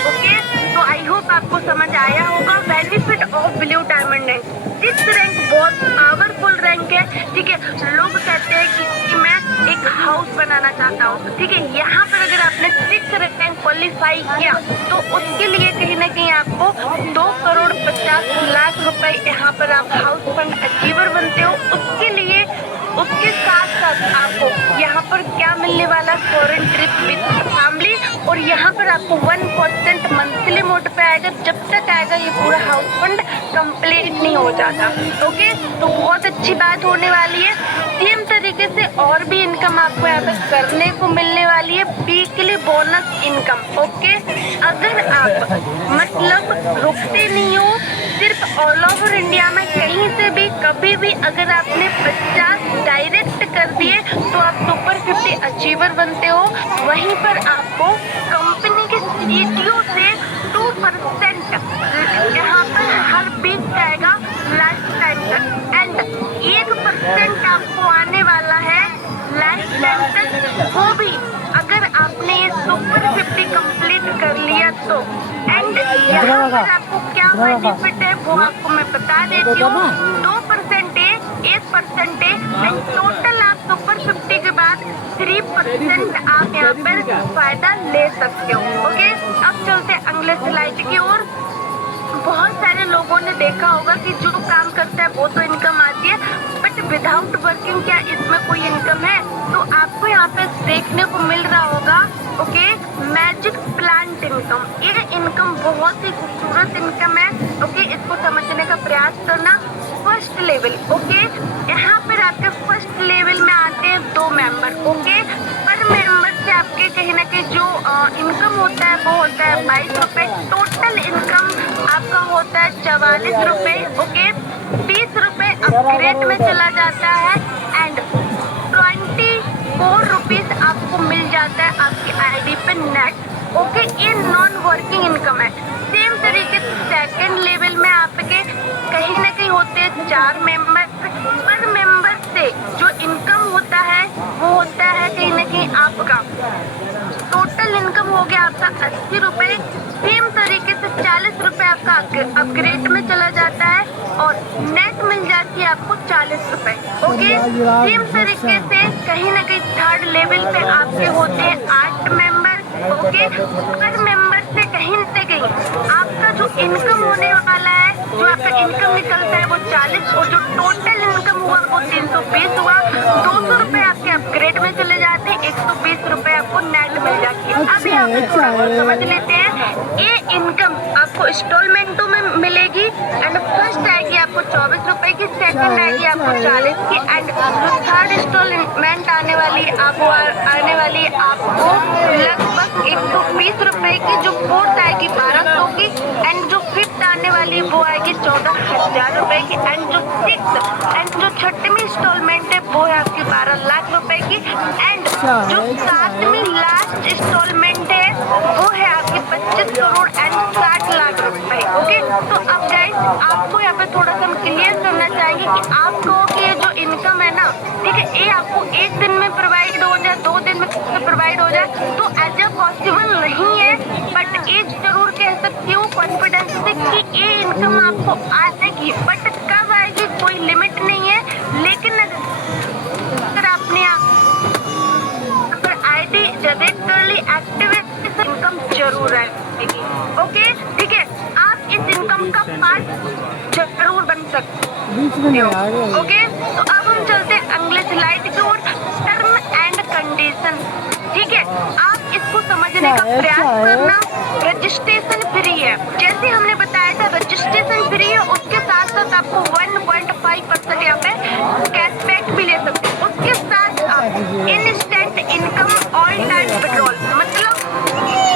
ओके। तो आई होप आपको समझ आया होगा। Benefit of blue diamond rank, 6th rank बहुत पावरफुल रैंक है, ठीक है। लोग कहते हैं कि मैं एक हाउस बनाना चाहता हूँ, ठीक है। यहाँ पर अगर आपने 6th रैंक क्वालिफाई किया तो उसके लिए कहीं ना कहीं आपको 2,50,00,000 रुपए यहाँ पर आप हाउस फंड अचीवर बनते हो। उसके लिए उसके साथ साथ आपको यहाँ पर क्या मिलने वाला, फॉरेन ट्रिप विद फैमिली और यहाँ पर आपको 1% मंथली मोड पे आएगा। जब तक आएगा ये पूरा हाउस फंड कंप्लीट नहीं हो जाता, ओके। तो बहुत अच्छी बात होने वाली है। सेम तरीके से और भी इनकम आपको यहाँ पे करने को मिलने वाली है, वीकली बोनस इनकम, ओके। अगर आप मतलब रुकते नहीं हो, सिर्फ ऑल ओवर इंडिया में कहीं से भी कभी भी अगर आपने 50 डायरेक्ट कर दिए तो आप सुपर 50 अचीवर बनते हो। वहीं पर आपको कंपनी के सीटीओ से 2% यहाँ पर हर वीक आएगा लाइफ टाइम तक एंड 1% आपको आने वाला है लाइफ टाइम तक, वो भी अगर आपने ये सुपर 50 कंप्लीट कर लिया तो। एंड यहाँ पर आपको क्या बेनिफिट है वो आपको मैं बता देती हूँ। 2% है, 1% है एंड टोटल आप सुपर 50 के बाद 3% आप यहाँ पर फायदा ले सकते हो, ओके। अब चलते हैं अगले स्लाइड की ओर। बहुत सारे लोगों ने देखा होगा कि जो काम करता है वो तो इनकम आती है, बट विदाउट वर्किंग क्या इसमें कोई इनकम है? तो आपको यहाँ पे देखने को मिल रहा होगा, ओके, मैजिक प्लांट इनकम। ये इनकम बहुत ही खूबसूरत इनकम है, ओके। इसको समझने का प्रयास करना। फर्स्ट लेवल, ओके, यहाँ पर आपके फर्स्ट लेवल में आते हैं 2 मेंबर, ओके। पर मेंबर से आपके कहीं ना कहीं जो इनकम होता है वो होता है 22 रुपए। टोटल इनकम आपका होता है 44 रुपए। ओके, 20 रुपए अपग्रेड में चला जाता है एंड 24 रुपीज आपको मिल जाता है आपकी आईडी पे नेट। ओके, ये नॉन वर्किंग इनकम है। सेम तरीके से सेकंड लेवल में आपके कहीं ना कहीं होते हैं 4 मेंबर। पर मेंबर से जो इनकम होता है वो होता है कहीं ना कहीं आपका टोटल इनकम हो गया आपका 80 रुपए। सेम तरीके से 40 रुपए आपका अपग्रेड में चला जाता है और नेट मिल जाती है आपको 40 रुपए। ओके, सेम तरीके से कहीं ना कहीं थर्ड लेवल पे आपके होते हैं 8 मेंबर। ओके, पर मेंबर से कहीं ना कहीं आपका जो इनकम होने वाला है, जो आपका इनकम निकलता है वो 40 और जो टोटल इनकम हुआ वो 320 हुआ। 200 रुपए आपके अपग्रेड में चले जाते हैं, 120 रुपए आपको नेट मिल जाती है। अब यहाँ पे थोड़ा और समझ लेते हैं। ये इनकम आपको इंस्टॉलमेंटों में मिलेगी एंड फर्स्ट आएगी आपको 24 रुपए की, सेकंड आएगी आपको 40 की एंड जो थर्ड इंस्टॉलमेंट आने वाली आपको लगभग 120 रुपए की, जो फोर्थ आएगी 1200 की एंड जो फिफ्थ आने वाली वो आएगी 14,000 रुपए की एंड जो सिक्स एंड जो छठवीं इंस्टॉलमेंट है वो है आपकी 12 लाख रुपए की एंड जो 7वीं लास्ट इंस्टॉलमेंट है वो है आपकी 25 करोड़ एंड 60 लाख रुपए। ओके, तो अब गाइस आपको यहाँ पे थोड़ा सा हम क्लियर करना चाहेंगे कि आपको ये जो इनकम है ना, ठीक है, ये आपको एक दिन में प्रोवाइड हो जाए, 2 दिन में प्रोवाइड हो जाए तो एज ए पॉसिबल नहीं है। बट ये जरूर कह सकती हूँ कॉन्फिडेंस से कि ये इनकम आपको आएगी, बट कब आएगी कोई लिमिट नहीं है। लेकिन अगर आपने आईडी जनरेट कर ली, एक्टिवेट, इनकम जरूर आएगी। ओके, ठीक है, आप इस इनकम का पार्ट जरूर बन सकते हो। ओके, तो अब हम चलते हैं अगले स्लाइड की ओर, टर्म एंड कंडीशन। ठीक है, आप इसको समझने का प्रयास करना। रजिस्ट्रेशन फ्री है, जैसे हमने बताया था रजिस्ट्रेशन फ्री है, उसके साथ साथ आपको 1.5% यहाँ पे कैशबैक भी ले सकते हैं। उसके साथ आप instant income all time withdrawal, मतलब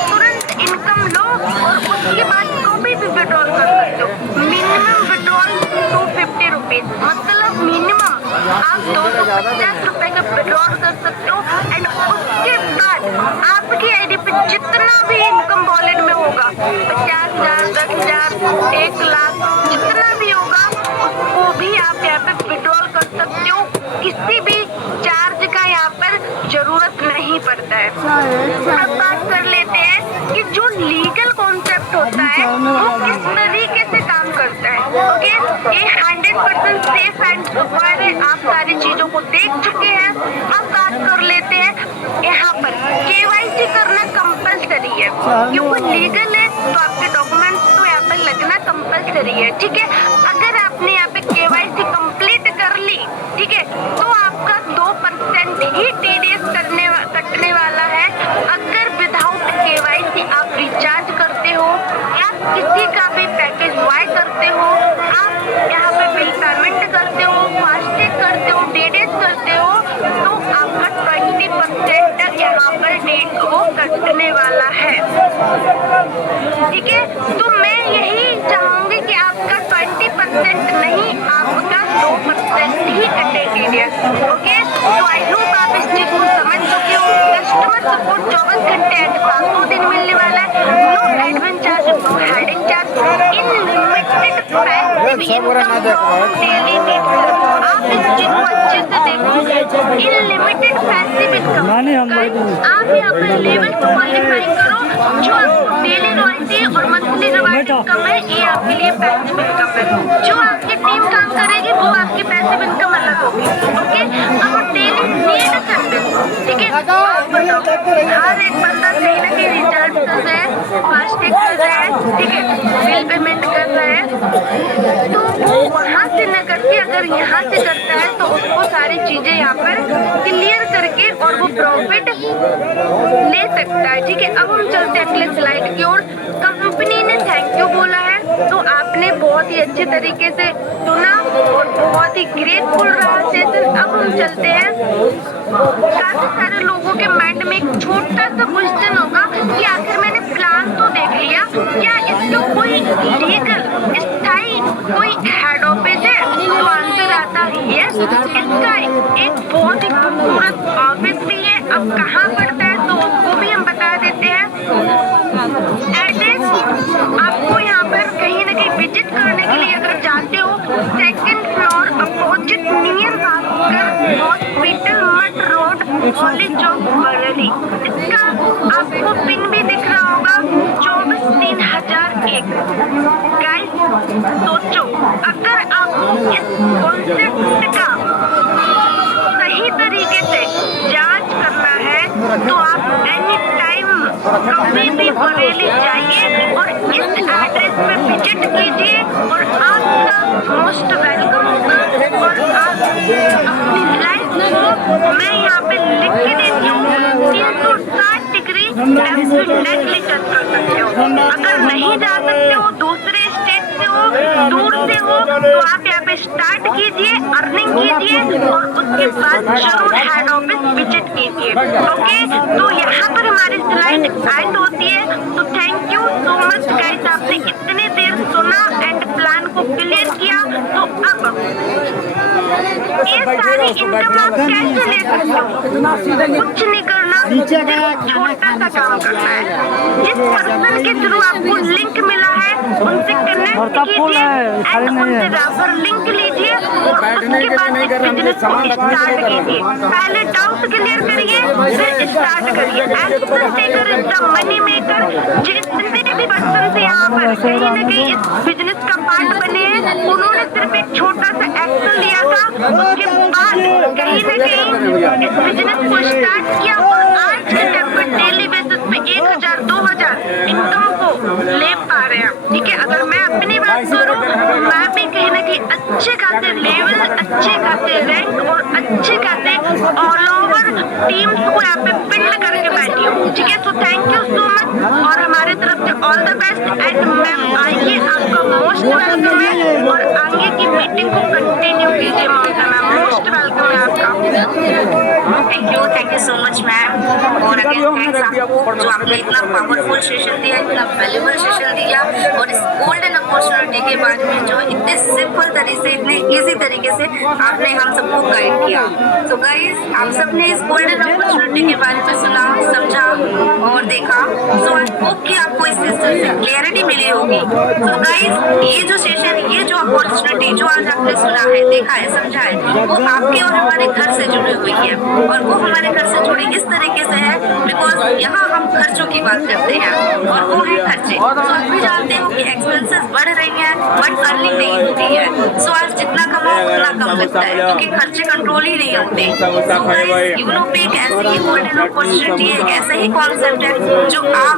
तुरंत इनकम लो और उसके बाद कभी भी विड्रॉल कर सकते हो। मिनिमम विड्रॉल 250 रुपीज, मतलब मिनिमम आप 250 रुपए का विड्रॉल कर सकते हो एंड उसके बाद आपकी आईडी पे जितना भी इनकम वॉलेट में होगा, 50,000, 10,000, 1 लाख, जितना भी होगा उसको भी आप यहाँ पे विड्रॉल कर सकते हो। किसी भी चार्ज का यहाँ पर जरूरत नहीं पड़ता है। अब बात कर लेते हैं कि जो लीगल कॉन्सेप्ट होता है वो किस तरीके से काम करता है। ओके, ये 100% सेफ एंड सिक्योर है, आप सारी चीजों को देख चुके हैं। अब बात कर लेते हैं यहाँ पर KYC करना कंपलसरी है, क्योंकि लीगल है तो आपके डॉक्यूमेंट्स तो यहाँ पर लगना कंपलसरी है। ठीक है, अगर आपने यहाँ पे KYC कंप्लीट कर ली, ठीक है, तो आपका 2% ही TDS कटने वाला है। अगर विदाउट KYC आप रिचार्ज करते हो या किसी का भी पैकेज बाय करते हो, आप यहाँ पे बिल पेमेंट करते हो, फास्टैग करते हो, DDS करते हो, तो आपका 20% यहाँ पर वो कटने वाला है। ठीक है, तो मैं यही चाहूंगी कि आपका 20% नहीं, आपका 2% ही कटे TDS। ओके, तो आई होप आप इस चीज को समझ चुके हो। कस्टमर सपोर्ट 24 घंटे 7 दिन मिलने वाला है। No admin charge, no heading charge, unlimited passive income daily needs. आप इस चीज को अच्छे से देखो, अनलिमिटेड पैसिव इनकम। आप यहाँ पर लेवल को क्वालिफाई करो, जो आपको डेली रॉयल्टी और मंथली रिवार्ड इनकम है, ये आपके लिए पैसिव इनकम है। जो आपकी टीम काम करेगी वो आपकी पैसिव इनकम अलग होगी। ओके, अब डेली नीड सर्विस, ठीक है, आप बताओ, हर एक बंदा कहीं ना कहीं रिचार्ज कर रहा है, फास्टैग कर रहा है, ठीक है, बिल पेमेंट कर रहा है, तो वो वहाँ से न करके अगर यहाँ से करता है तो उसको सारी चीजें यहाँ पर क्लियर करके और वो प्रॉफिट ले सकता है। ठीक है, अब हम चलते हैं अगले स्लाइड की ओर। कंपनी ने थैंक यू बोला है, तो आपने बहुत ही अच्छे तरीके से सुना और बहुत ही ग्रेटफुल रहा सेशन। अब हम चलते हैं, काफी सारे लोगों के माइंड में एक छोटा सा क्वेश्चन होगा कि आखिर मैंने प्लान तो देख लिया, क्या इसका कोई लीगल के लिए अगर जाते हो, second floor opposite near Bhaskar hospital मट रोड कॉलेज चौक बरेली। इसका आपको पिन भी दिख रहा होगा 243001। गाइस सोचो, अगर आप इस कॉन्सेप्ट का सही तरीके से जांच करना है तो आप एनी टाइम कभी भी बरेली जाइए और इस एड्रेस पे विजिट कीजिए और आपका मोस्ट वेलकम होगा। और आप अपनी लाइफ को मैं यहाँ पे लिख के देती हूँ 360 डिग्री डेफिनेटली टच कर सकते हो। अगर नहीं जा सकते हो, दूसरे स्टेट से हो, दूर से हो, तो आप यहाँ पे स्टार्ट कीजिए, अर्निंग कीजिए और उसके बाद जरूर हेड ऑफिस विजिट कीजिए। ओके, तो यहाँ पर हमारी स्लाइड एंड होती है। तो thank you so much guys, आपने इतने देर सुना एंड प्लान को क्लियर किया। तो अब ये सारी इनकम आप कैसे ले सकते हो? कुछ नहीं करना, सिर्फ छोटा सा काम करना है। जिस पर्सन के थ्रू आपको लिंक मिला है उनसे कनेक्ट कीजिए एंड उनसे रेफर लिंक लीजिए और उसके बाद इस बिजनेस को स्टार्ट कीजिए। पहले डाउट क्लियर करिए, फिर स्टार्ट करिए। Action taker is the money maker. जितने भी पर्सन से यहाँ पर कहीं ना कहीं इस बिजनेस का पार्ट बने हैं, उन्होंने सिर्फ एक छोटा सा एक्शन लिया था, उसके बाद कहीं ना कहीं इस बिजनेस को स्टार्ट किया और आज के टाइम पर डेली बेसिस पे 1000 2000 इनकम को ले पा रहे हैं। ठीक है, अगर मैं अपनी बात करूँ, मैं भी कहीं ना कहीं अच्छे खासे लेवल, अच्छे खासे रैंक और अच्छे खासे ऑल ओवर टीम्स को यहाँ पे बिल्ड करके बैठी हूँ। ठीक है, तो थैंक यू सो मच और हमारे तरफ से all the best. And ma'am आइए, आपका मोस्ट वेलकम है और आगे की मीटिंग को कंटिन्यू कीजिए। मैम मोस्ट वेलकम है आपका। Thank you so much ma'am. और अगेन थैंक्स आपको जो आपने इतना पावरफुल सेशन दिया, इतना वैल्यूबल सेशन दिया और इस गोल्डन अपॉर्चुनिटी के बारे में जो इतने सिंपल तरीके से, इतने इजी तरीके से आपने हम सबको गाइड किया। तो गाइस, आप सबने इस गोल्डन अपॉर्चुनिटी के बारे में सुना, समझा और देखा। सो आई होप कि आपको इस सिस्टम से क्लियरिटी मिली होगी। तो गाइस, ये जो सेशन, ये जो अपॉर्चुनिटी जो आज आपने सुना है, देखा है, समझा है, वो आपके और हमारे घर से जुड़ी हुई है और वो हमारे घर से जुड़ी इस तरीके से है बिकॉज यहाँ हम खर्चों की बात करते हैं और वो है खर्चे। तो आप भी जानते हो कि एक्सपेंसेस बढ़ रही हैं बट अर्निंग नहीं होती है। सो आज जितना कमाओ उतना कम लगता है क्योंकि खर्चे कंट्रोल ही नहीं होते। सो गाइस, यूनो पे एक ऐसी ही गोल्डन अपॉर्चुनिटी है, एक ऐसा ही कॉन्सेप्ट है जो आप,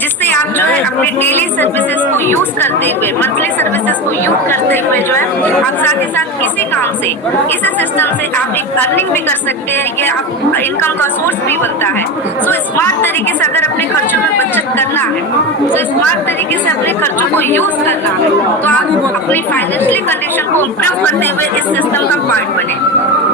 जिससे आप जो है अपने डेली सर्विसेज को यूज करते हुए, मंथली सर्विसेज को यूज करते हुए जो है आप साथ ही साथ इसी काम से, इसी सिस्टम से आप एक अर्निंग भी कर सकते हैं, ये आप इनकम का सोर्स भी बनता है। सो स्मार्ट तरीके से अगर अपने खर्चों में बचत करना है, तो स्मार्ट तरीके से अपने खर्चों को यूज करना है, तो आप अपनी फाइनेंशियली कंडीशन को इम्प्रूव करते हुए इस सिस्टम का पार्ट बने।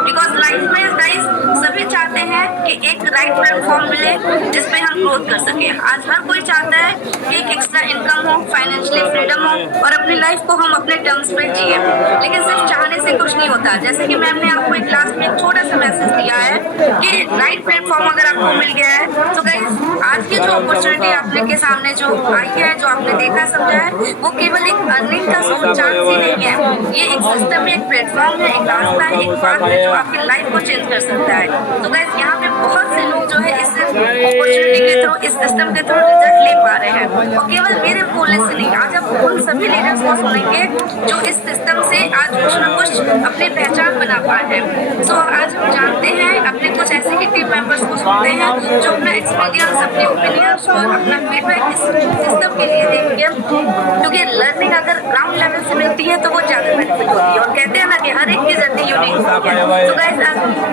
बिकॉज लाइफ में गाइस सभी चाहते हैं कि एक राइट प्लेटफॉर्म मिले जिसपे हम ग्रोथ कर सके। आज हर कोई चाहता है कि एक एक्स्ट्रा इनकम हो, फाइनेंशियली फ्रीडम हो और अपनी लाइफ को हम अपने टर्म्स पे जिए। लेकिन सिर्फ चाहने से कुछ नहीं होता। जैसे कि मैम ने आपको एक लास्ट में एक छोटा सा मैसेज दिया है कि राइट प्लेटफॉर्म अगर आपको मिल गया है तो गाइस आज की जो अपॉर्चुनिटी आपने के सामने जो आई है, जो आपने देखा समझा है, वो केवल एक अर्निंग का चांस ही नहीं है। ये एक सिस्टम है, एक प्लेटफॉर्म है, एक रास्ता है, एक पाथ है जो आपकी लाइफ को चेंज कर सकता है। तो गाइस यहाँ पे बहुत से लोग जो है इस अपॉर्चुनिटी के थ्रू, इस सिस्टम के थ्रू रिजल्ट ले पा रहे हैं और केवल मेरे बोलने से नहीं, आज आप उन सभी लीडर्स को सुनेंगे जो इस सिस्टम से आज कुछ न कुछ अपनी पहचान बना पाए हैं। सो आज हम जानते हैं, अपने कुछ ऐसे ही टीम मेंबर्स को सुनते हैं जो अपना एक्सपीरियंस, अपने ओपिनियंस और अपना फीडबैक इस सिस्टम के लिए देंगे, क्योंकि लर्निंग अगर ग्राउंड लेवल से मिलती है तो वो ज़्यादा बेनिफिट होती है। और कहते हैं ना कि हर एक की जर्नी यूनिक होती है। तो गाइस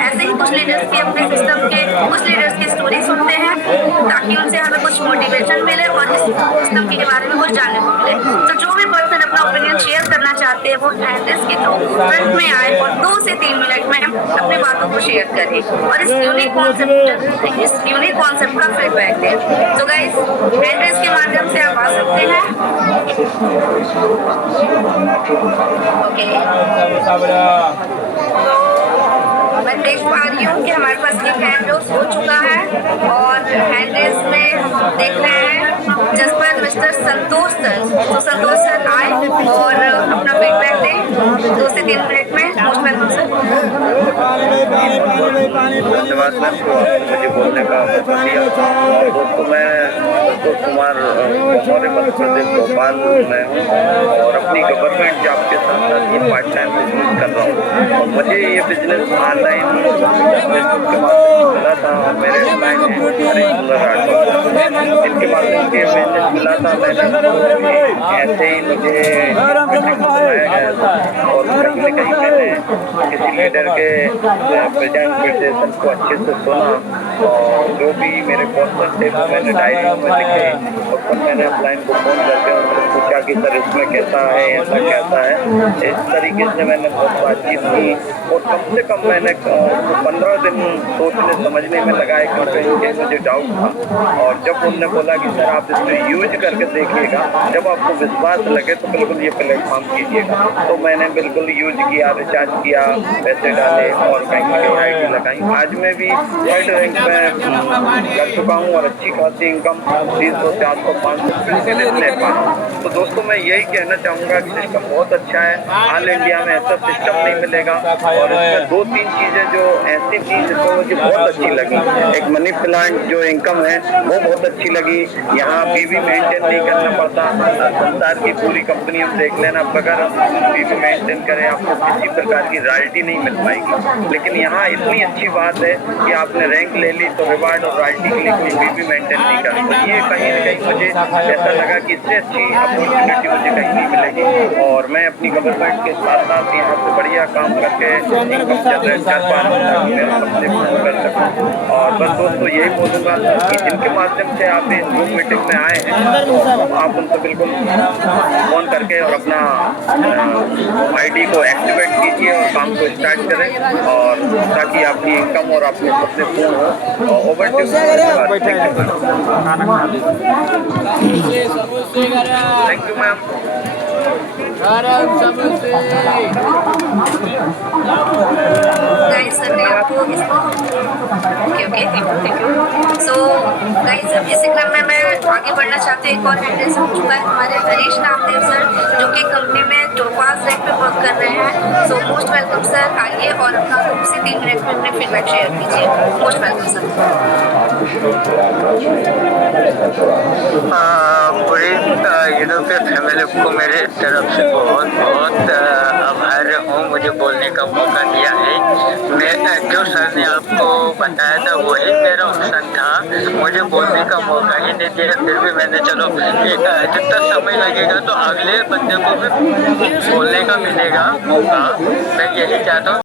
ऐसे ही कुछ लीडर्स की, अपने सिस्टम के कुछ लीडर्स की स्टोरी सुनते हैं ताकि उनसे हमें कुछ मोटिवेशन मिले और इस सिस्टम के बारे में कुछ जानने को मिले। तो जो भी पर्सन अपना ओपिनियन शेयर करना चाहते हैं वो हैंडल्स के थ्रू फ्रंट में आए और 2 से 3 मिनट में अपनी बातों को शेयर करें और इस यूनिक कॉन्सेप्ट का फीडबैक दें। तो गाइस हैंडल्स के माध्यम से आप आ सकते हैं। ओके, मैं देख पा रही हूँ कि हमारे पास एक हैंड रेस हो चुका है और हैंड रेस में हम देख रहे हैं जसप्रीत मिस्टर संतोष सर। तो संतोष सर आए और अपना फीडबैक दें 2 से 3 मिनट में। Most welcome sir. धन्यवाद मैम, मुझे बोलने का मौका दिया। और दोस्तों, मैं संतोष कुमार मौर्य मध्य प्रदेश भोपाल में हूँ और अपनी गवर्नमेंट जॉब के साथ साथ ये पार्ट टाइम बिजनेस कर रहा हूँ। और मुझे ये बिजनेस ऑनलाइन फेसबुक के माध्यम से मिला था। मेरे ऑनलाइन इनके माध्यम से बिजनेस मिला था। मैंने ऐसे ही मुझे बुलाया गया था और कहीं न कहीं मैंने किसी लीडर के प्रेजेंटेशन को अच्छे से सुना और जो भी मेरे क्वेश्चन थे वो मैंने डायरी में लिखे और फिर मैंने अपलाइन को फ़ोन करके उनसे पूछा कि सर इसमें कैसा है, ऐसा कैसा है। इस तरीके से मैंने बहुत बातचीत की और कम से कम मैंने 15 दिन सोचने समझने में लगाए क्योंकि मुझे डाउट था। और जब उन्होंने बोला कि सर आप इसमें यूज करके देखिएगा, जब आपको विश्वास लगे तो बिल्कुल ये प्लेटफॉर्म कीजिएगा। तो मैंने बिल्कुल यूज किया, रिचार्ज किया, पैसे डाले और कहीं ना कहीं आईडी लगाई। आज मैं भी थर्ड रैंक में कर चुका हूँ और अच्छी खासी इनकम 300, 400, 500 ले पा रहा हूँ। तो दोस्तों, मैं यही कहना चाहूँगा कि सिस्टम बहुत अच्छा है। ऑल इंडिया में ऐसा सिस्टम नहीं मिलेगा। और इसमें 2-3 चीज़ें जो ऐसी थी जिसको मुझे बहुत अच्छी लगी। एक मनी प्लांट जो इनकम है वो बहुत अच्छी लगी। यहाँ बीवी मेंटेन नहीं करना पड़ता। संसार की पूरी कंपनी हम देख लेना, बगैर बीवी मेंटेन करें आपको किसी प्रकार की रॉयल्टी नहीं मिल पाएगी। लेकिन यहाँ इतनी अच्छी बात है कि आपने रैंक ले ली तो रिवार्ड और रॉयल्टी के लिए कोई बीवी मेंटेन नहीं करता। तो ये कहीं ना कहीं मुझे ऐसा लगा कि इससे अच्छी अपॉर्चुनिटी मुझे कहीं नहीं मिलेगी। और मैं अपनी गवर्नमेंट के साथ साथ यहाँ पे बढ़िया काम करके इनकम जनरेट कर पा रहा हूँ ताकि मेरा सपने पूर्ण कर सकूँ। और बस दोस्तों, यही बोलूँगा कि जिनके माध्यम से आप इस ग्रुप मीटिंग में आए हैं तो आप उनसे बिल्कुल फ़ोन करके और अपना आईडी को एक्टिवेट कीजिए और काम को स्टार्ट करें और ताकि आपकी इनकम और आपके सपने पूर्ण हो। Over to thank you ma'am. Guys sir ने आपको इसको okay thank you. So guys अब इसी क्रम में मैं आगे बढ़ना चाहती हूँ। एक और हैंडल से हो चुका है हमारे हरीश नामदेव सर, जो कि कंपनी में टोपाज रैंक पे वर्क कर रहे हैं। सो मोस्ट वेलकम सर, आइए और अपना 2 से 3 मिनट में अपने फीडबैक शेयर कीजिए। Most welcome sir. पूरी यूरोपियन फैमिली को मेरे तरफ से बहुत बहुत आभार हूँ मुझे बोलने का मौका दिया है। मैं जो सर ने आपको बताया था वही मेरा ऑप्शन था, मुझे बोलने का मौका ही नहीं दिया। फिर भी मैंने चलो जितना समय लगेगा तो अगले बंदे को भी बोलने का मिलेगा मौका। मैं यही चाहता हूँ।